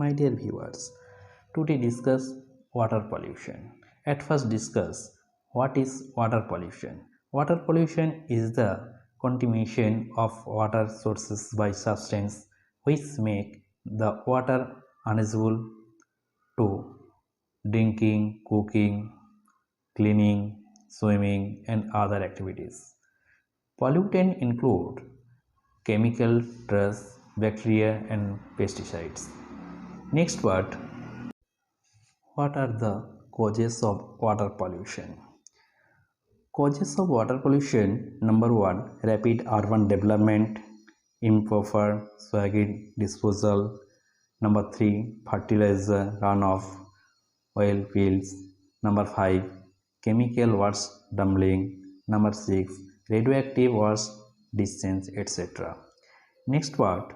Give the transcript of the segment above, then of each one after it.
My dear viewers, today discuss water pollution. At first discuss what is water pollution. Water pollution is the contamination of water sources by substance which make the water unusable to drinking, cooking, cleaning, swimming and other activities. Pollutants include chemical, dust, bacteria and pesticides. Next part, what are the causes of water pollution? Causes of water pollution: number 1, rapid urban development, improper sewage disposal. Number 3, fertilizer runoff, oil fields. Number 5, chemical waste dumping. Number 6, radioactive waste discharge, etc. Next part,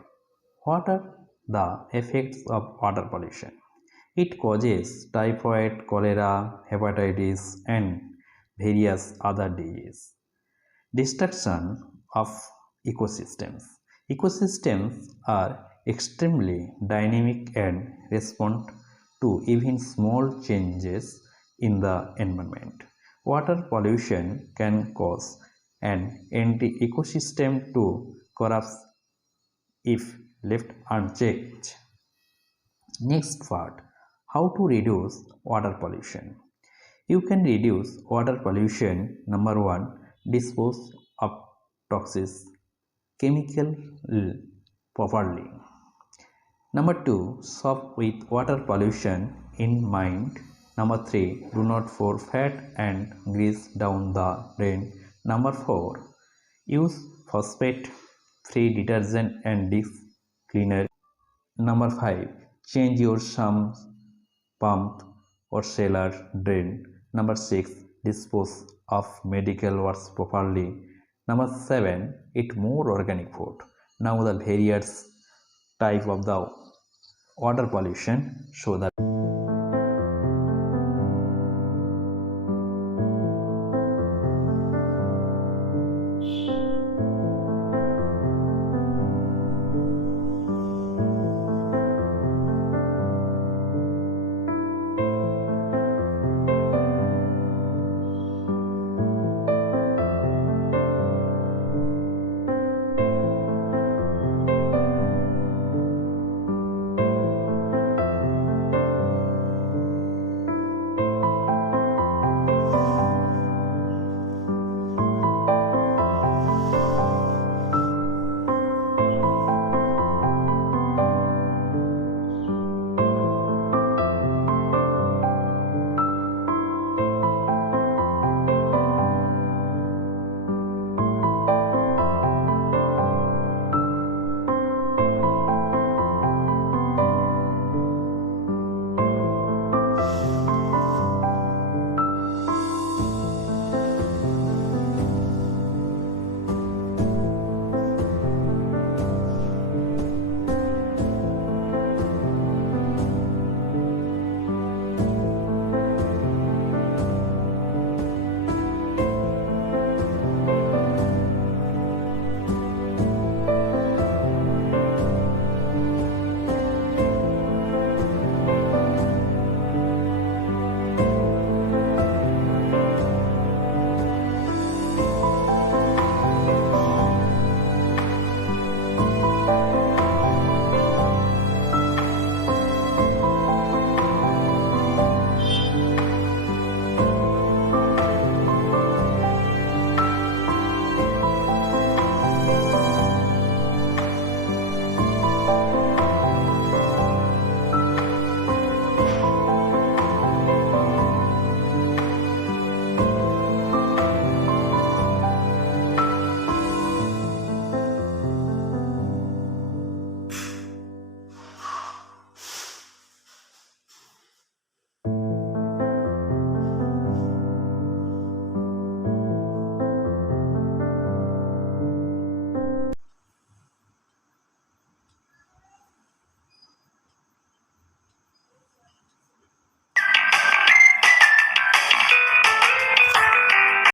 what are the effects of water pollution? It causes typhoid, cholera, hepatitis, and various other diseases. Destruction of ecosystems. Ecosystems are extremely dynamic and respond to even small changes in the environment. Water pollution can cause an entire ecosystem to collapse if left unchecked. Next part, how to reduce water pollution. You can reduce water pollution. Number 1, dispose of toxic chemical properly. Number 2, stop with water pollution in mind. Number 3, do not pour fat and grease down the drain. Number 4, use phosphate free detergent and dish cleaner. Number 5, change your sump pump or cellar drain. Number 6, dispose of medical waste properly. Number 7, eat more organic food. Now the various type of the water pollution show that